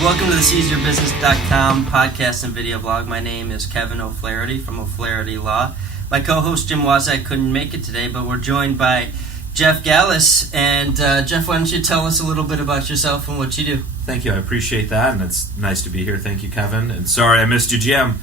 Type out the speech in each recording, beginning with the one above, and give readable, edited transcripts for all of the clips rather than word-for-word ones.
Welcome to the SeizeYourBusiness.com podcast and video blog. My name is Kevin O'Flaherty from O'Flaherty Law. My co-host Jim Wazak couldn't make it today, but we're joined by Jeff Galas. And Jeff, why don't you tell us a little bit about yourself and what you do? Thank you. I appreciate that, and it's nice to be here. Thank you, Kevin. And sorry I missed you, Jim.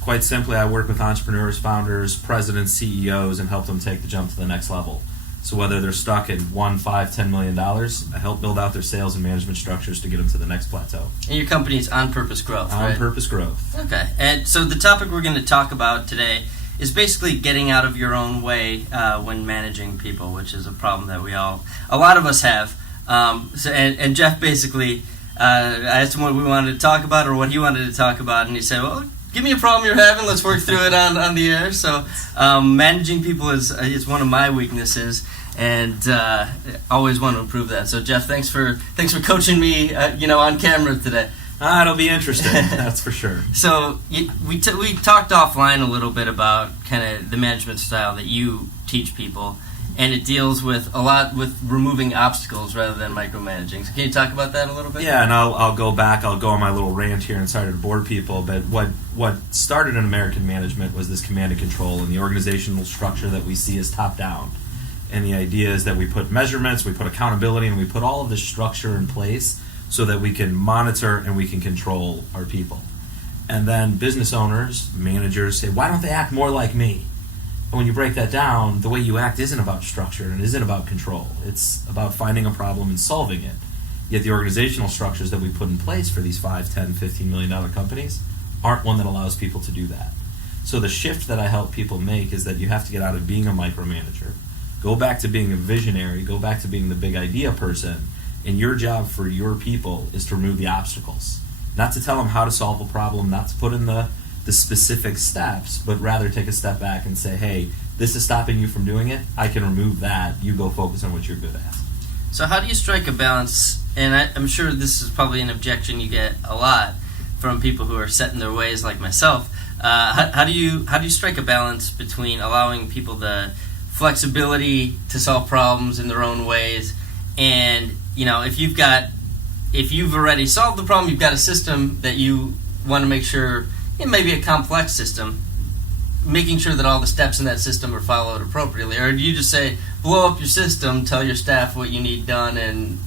Quite simply, I work with entrepreneurs, founders, presidents, CEOs, and help them take the jump to the next level. So whether they're stuck at $1, $5, $10 million, I help build out their sales and management structures to get them to the next plateau. And your company is OnPurpose Growth, right? OnPurpose Growth. Okay. And so the topic we're going to talk about today is basically getting out of your own way when managing people, which is a problem that a lot of us have. And Jeff basically, I asked him what we wanted to talk about or what he wanted to talk about, and he said, well, give me a problem you're having, let's work through it on the air. So managing people is one of my weaknesses, and always want to improve that. So Jeff, thanks for coaching me on camera today. It'll be interesting, that's for sure. So we talked offline a little bit about kind of the management style that you teach people, and it deals with a lot with removing obstacles rather than micromanaging. So can you talk about that a little bit? Yeah, and I'll go back. I'll go on my little rant here and sorry to bore people, but what started in American management was this command and control, and the organizational structure that we see is top down. And the idea is that we put measurements, we put accountability, and we put all of this structure in place so that we can monitor and we can control our people. And then business owners, managers say, why don't they act more like me? And when you break that down, the way you act isn't about structure and it isn't about control. It's about finding a problem and solving it. Yet the organizational structures that we put in place for these $5, $10, $15 million companies aren't one that allows people to do that. So the shift that I help people make is that you have to get out of being a micromanager, go back to being a visionary, go back to being the big idea person, and your job for your people is to remove the obstacles. Not to tell them how to solve a problem, not to put in the specific steps, but rather take a step back and say, hey, this is stopping you from doing it, I can remove that, you go focus on what you're good at. So how do you strike a balance, and I'm sure this is probably an objection you get a lot from people who are set in their ways like myself, how do you strike a balance between allowing people the flexibility to solve problems in their own ways, and if you've already solved the problem, you've got a system that you want to make sure, it may be a complex system, making sure that all the steps in that system are followed appropriately? Or do you just say, blow up your system, tell your staff what you need done in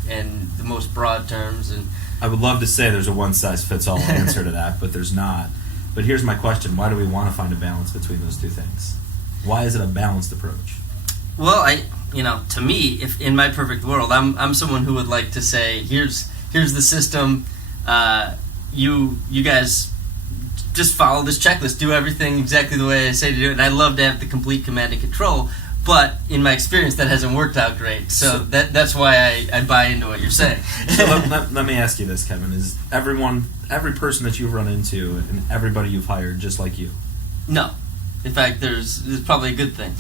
the most broad terms? And I would love to say there's a one-size-fits-all answer to that, but there's not. But here's my question. Why do we want to find a balance between those two things? Why is it a balanced approach? Well, to me, if in my perfect world, I'm someone who would like to say, here's the system, you guys just follow this checklist, do everything exactly the way I say to do it, and I'd love to have the complete command and control, but in my experience that hasn't worked out great, so that's why I buy into what you're saying. So let me ask you this, Kevin, is every person that you've run into and everybody you've hired just like you? No. In fact, there's probably a good thing.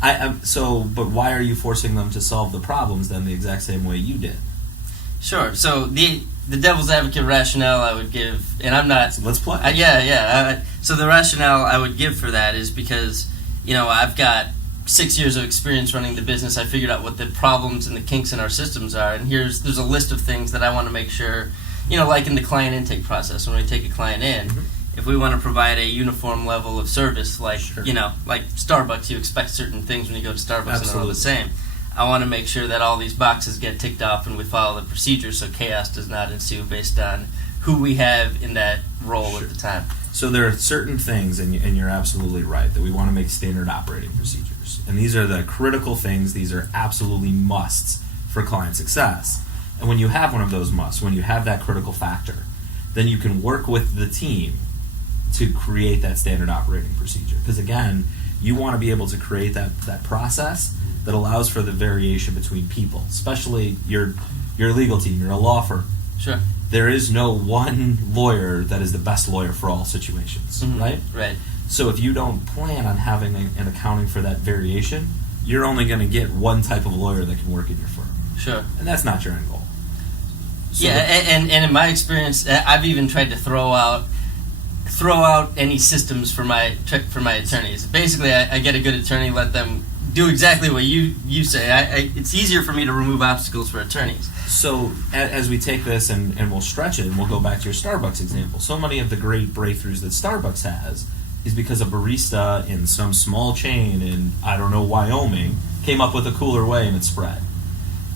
But why are you forcing them to solve the problems then the exact same way you did? Sure. So the devil's advocate rationale I would give, and I'm not... So let's play. So the rationale I would give for that is because, I've got 6 years of experience running the business. I figured out what the problems and the kinks in our systems are, and there's a list of things that I want to make sure, like in the client intake process, when we take a client in, if we want to provide a uniform level of service, like, like Starbucks, you expect certain things when you go to Starbucks. Absolutely. And they're all the same. I want to make sure that all these boxes get ticked off and we follow the procedure so chaos does not ensue based on who we have in that role at the time. So there are certain things, and you're absolutely right, that we want to make standard operating procedures. And these are the critical things. These are absolutely musts for client success. And when you have one of those musts, when you have that critical factor, then you can work with the team to create that standard operating procedure. Because again, you want to be able to create that process that allows for the variation between people, especially your legal team, you're a law firm. Sure. There is no one lawyer that is the best lawyer for all situations, right? Right. So if you don't plan on having an accounting for that variation, you're only going to get one type of lawyer that can work in your firm. Sure. And that's not your end goal. So and in my experience, I've even tried to throw out any systems for my attorneys. Basically, I get a good attorney, let them do exactly what you say. It's easier for me to remove obstacles for attorneys. So as we take this and we'll stretch it, and we'll go back to your Starbucks example. So many of the great breakthroughs that Starbucks has is because a barista in some small chain in, I don't know, Wyoming, came up with a cooler way and it spread.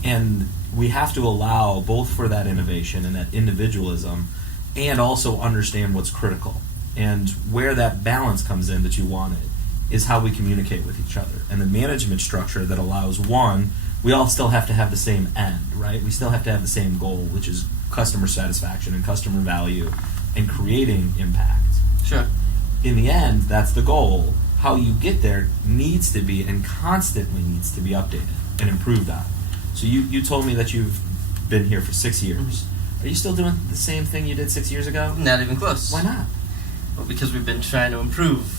And we have to allow both for that innovation and that individualism, and also understand what's critical. And where that balance comes in that you wanted is how we communicate with each other. And the management structure that allows, one, we all still have to have the same end, right? We still have to have the same goal, which is customer satisfaction and customer value and creating impact. Sure. In the end, that's the goal. How you get there needs to be, and constantly needs to be, updated and improved on. So you told me that you've been here for 6 years. Mm-hmm. Are you still doing the same thing you did 6 years ago? Not even close. Why not? Well, because we've been trying to improve.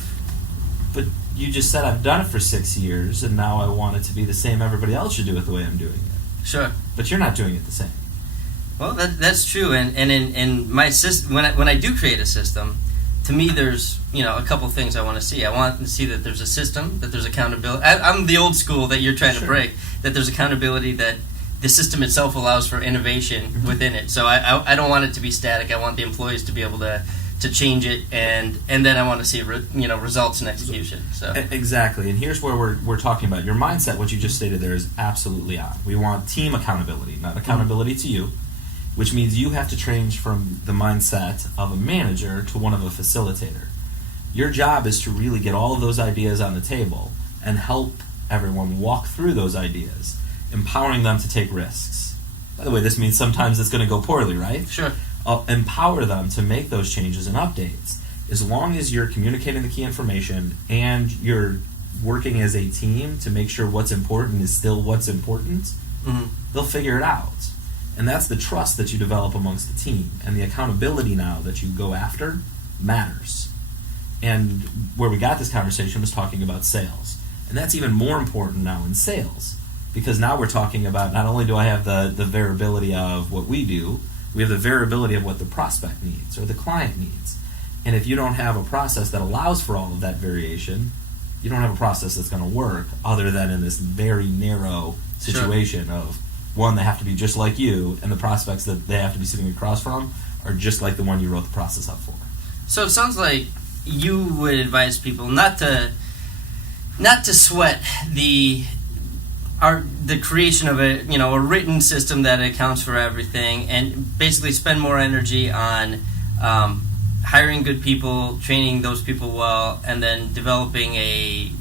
But you just said I've done it for 6 years, and now I want it to be the same everybody else should do it the way I'm doing it. Sure. But you're not doing it the same. Well, that's true. And in my system, when I do create a system, to me, there's a couple things I want to see. I want to see that there's a system, that there's accountability. I'm the old school that you're trying to break. That there's accountability, that the system itself allows for innovation within it. So I don't want it to be static. I want the employees to be able to change it, and then I want to see results and execution. So exactly. And here's where we're talking about your mindset. What you just stated there is absolutely on. We want team accountability, not accountability to you, which means you have to change from the mindset of a manager to one of a facilitator. Your job is to really get all of those ideas on the table and help everyone walk through those ideas, empowering them to take risks. By the way, this means sometimes it's going to go poorly, right? Sure. Empower them to make those changes and updates. As long as you're communicating the key information and you're working as a team to make sure what's important is still what's important, they'll figure it out. And that's the trust that you develop amongst the team. And the accountability now that you go after matters. And where we got this conversation was talking about sales. And that's even more important now in sales. Because now we're talking about, not only do I have the variability of what we do, we have the variability of what the prospect needs or the client needs. And if you don't have a process that allows for all of that variation, you don't have a process that's going to work other than in this very narrow situation of, one, they have to be just like you, and the prospects that they have to be sitting across from are just like the one you wrote the process up for. So it sounds like you would advise people not to sweat the creation of a written system that accounts for everything, and basically spend more energy on hiring good people, training those people well, and then developing a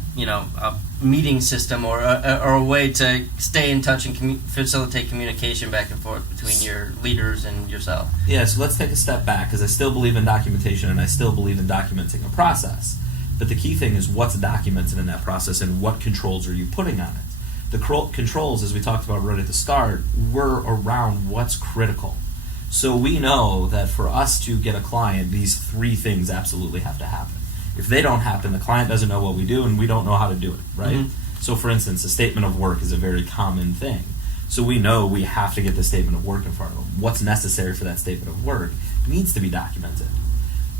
meeting system or a way to stay in touch and facilitate communication back and forth between your leaders and yourself. Yeah, so let's take a step back, because I still believe in documentation and I still believe in documenting a process. But the key thing is what's documented in that process and what controls are you putting on it. The controls, as we talked about right at the start, were around what's critical. So we know that for us to get a client, these 3 things absolutely have to happen. If they don't happen, the client doesn't know what we do, and we don't know how to do it, right? Mm-hmm. So, for instance, a statement of work is a very common thing. So we know we have to get the statement of work in front of them. What's necessary for that statement of work needs to be documented.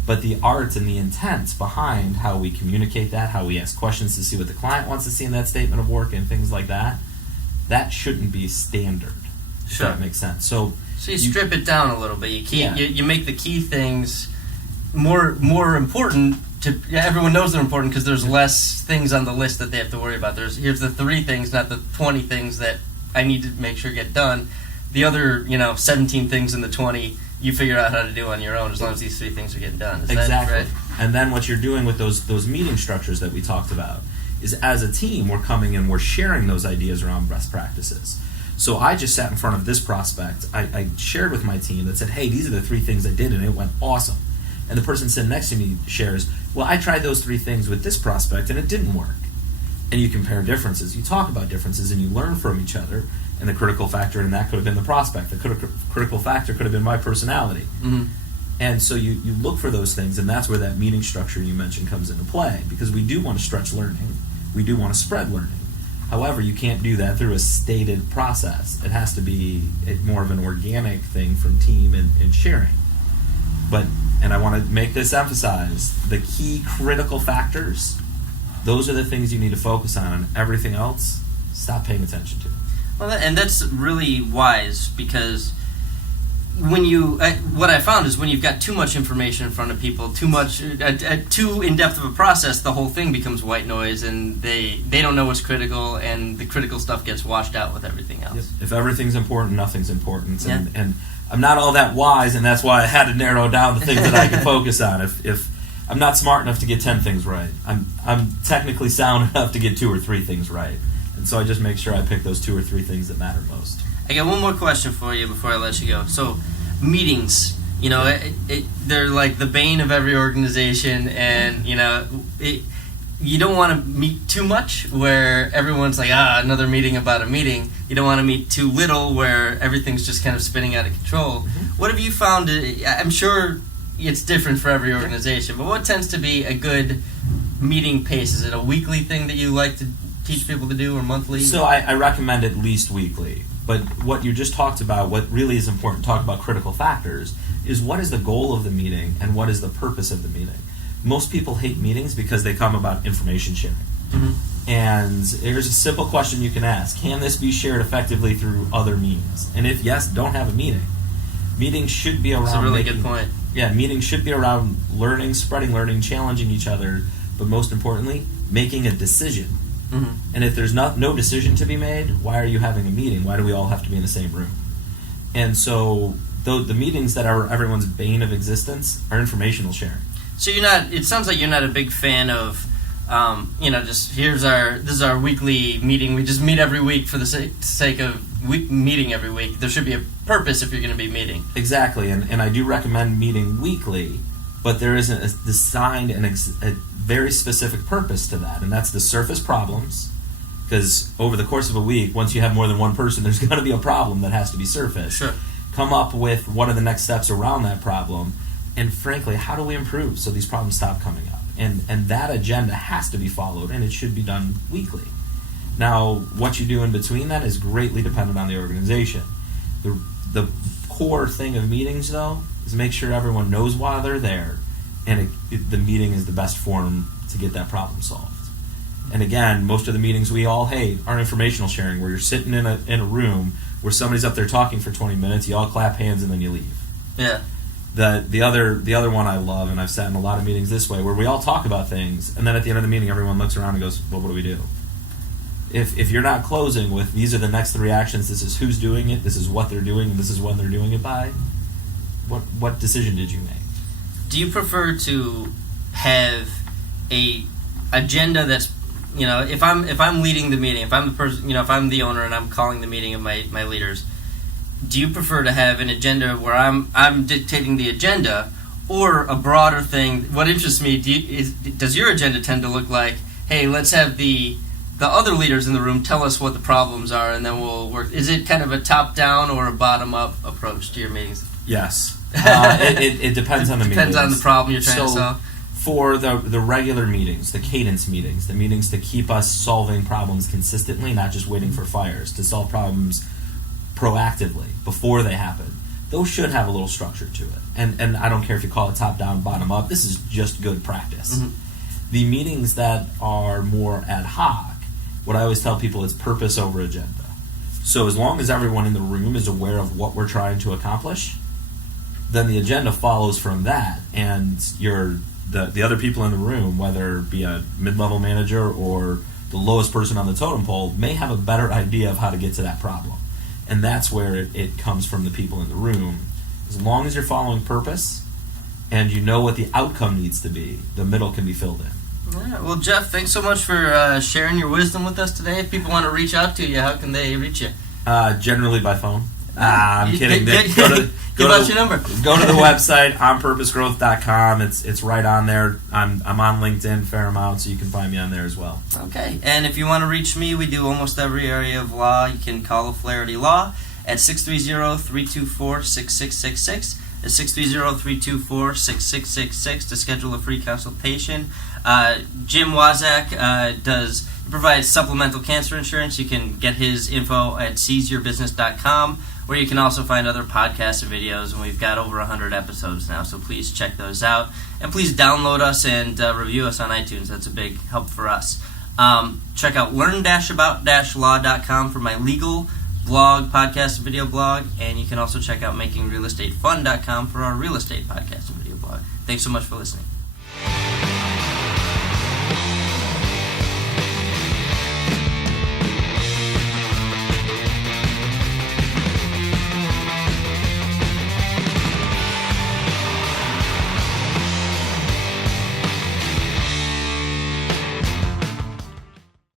But the art and the intent behind how we communicate that, how we ask questions to see what the client wants to see in that statement of work and things like that, that shouldn't be standard. Sure. If that makes sense. So you strip it down a little bit. You make the key things more important. Everyone knows they're important because there's less things on the list that they have to worry about. Here's the 3 things, not the 20 things that I need to make sure get done. The other 17 things in the 20 you figure out how to do on your own, as long as these 3 things are getting done. Is exactly. That right? And then what you're doing with those meeting structures that we talked about is, as a team, we're coming and we're sharing those ideas around best practices. So I just sat in front of this prospect. I shared with my team that said, hey, these are the 3 things I did, and it went awesome. And the person sitting next to me shares, well, I tried those 3 things with this prospect, and it didn't work. And you compare differences. You talk about differences, and you learn from each other. And the critical factor in that could have been the prospect. The critical factor could have been my personality. Mm-hmm. And so you look for those things, and that's where that meeting structure you mentioned comes into play, because we do want to stretch learning. We do want to spread learning. However, you can't do that through a stated process. It has to be more of an organic thing from team and sharing. And I want to make this emphasize, the key critical factors, Those are the things you need to focus on, and everything else, stop paying attention to. Well, and that's really wise, because when what I found is when you've got too much information in front of people, too in-depth of a process, the whole thing becomes white noise, and they don't know what's critical, and the critical stuff gets washed out with everything else. Yep. If everything's important, nothing's important. Yeah. And I'm not all that wise, and that's why I had to narrow down the things that I can focus on. If I'm not smart enough to get 10 things right, I'm technically sound enough to get 2 or 3 things right. And so I just make sure I pick those 2 or 3 things that matter most. I got one more question for you before I let you go. So, meetings, they're like the bane of every organization, and you don't want to meet too much where everyone's like, another meeting about a meeting. You don't want to meet too little where everything's just kind of spinning out of control. Mm-hmm. What have you found? I'm sure it's different for every organization, but what tends to be a good meeting pace? Is it a weekly thing that you like to teach people to do, or monthly? So I recommend at least weekly. But what you just talked about, what really is important, talk about critical factors, is what is the goal of the meeting and what is the purpose of the meeting. Most people hate meetings because they come about information sharing. Mm-hmm. And here's a simple question you can ask. Can this be shared effectively through other means? And if yes, don't have a meeting. Meetings should be around... That's a really good point. Yeah, meetings should be around learning, spreading learning, challenging each other, but most importantly, making a decision. Mm-hmm. And if there's no decision to be made, why are you having a meeting? Why do we all have to be in the same room? And so the meetings that are everyone's bane of existence are informational sharing. So it sounds like you're not a big fan of, just this is our weekly meeting. We just meet every week for the sake of meeting every week. There should be a purpose if you're going to be meeting. Exactly, and I do recommend meeting weekly, but there isn't a designed and a very specific purpose to that, and that's to surface problems, because over the course of a week, once you have more than one person, there's going to be a problem that has to be surfaced. Sure. Come up with what are the next steps around that problem, and frankly, how do we improve so these problems stop coming up? And that agenda has to be followed, and it should be done weekly. Now, what you do in between that is greatly dependent on the organization. The core thing of meetings, though, is make sure everyone knows why they're there, and the meeting is the best forum to get that problem solved. And again, most of the meetings we all hate are informational sharing, where you're sitting in a room where somebody's up there talking for 20 minutes, you all clap hands, and then you leave. Yeah. The other one I love, and I've sat in a lot of meetings this way, where we all talk about things, and then at the end of the meeting, everyone looks around and goes, well, what do we do? If you're not closing with, these are the next 3 actions, this is who's doing it, this is what they're doing, and this is when they're doing it by, what decision did you make? Do you prefer to have a agenda that's, if I'm leading the meeting, if I'm the person, if I'm the owner and I'm calling the meeting of my leaders, do you prefer to have an agenda where I'm dictating the agenda, or a broader thing? What interests me does your agenda tend to look like, hey, let's have the other leaders in the room tell us what the problems are, and then we'll work. Is it kind of a top-down or a bottom-up approach to your meetings? Yes. It depends on the meetings. Depends on the problem you're trying to solve. For the regular meetings, the cadence meetings, the meetings to keep us solving problems consistently, not just waiting for fires, to solve problems proactively before they happen, those should have a little structure to it. And I don't care if you call it top-down, bottom-up, this is just good practice. Mm-hmm. The meetings that are more ad hoc, what I always tell people is purpose over agenda. So as long as everyone in the room is aware of what we're trying to accomplish, then the agenda follows from that, and the other people in the room, whether it be a mid-level manager or the lowest person on the totem pole, may have a better idea of how to get to that problem. And that's where it comes from the people in the room. As long as you're following purpose and you know what the outcome needs to be, the middle can be filled in. All right. Well, Jeff, thanks so much for sharing your wisdom with us today. If people want to reach out to you, how can they reach you? Generally by phone. I'm kidding. Give out your number. Go to the website, onpurposegrowth.com. It's right on there. I'm on LinkedIn fair amount, so you can find me on there as well. Okay. And if you want to reach me, we do almost every area of law. You can call Flaherty Law at 630-324-6666. It's 630-324-6666 to schedule a free consultation. Jim Wazak provides supplemental cancer insurance. You can get his info at seizeyourbusiness.com. where you can also find other podcasts and videos, and we've got over 100 episodes now, so please check those out. And please download us and review us on iTunes. That's a big help for us. Check out learn-about-law.com for my legal blog, podcast, and video blog, and you can also check out makingrealestatefun.com for our real estate podcast and video blog. Thanks so much for listening.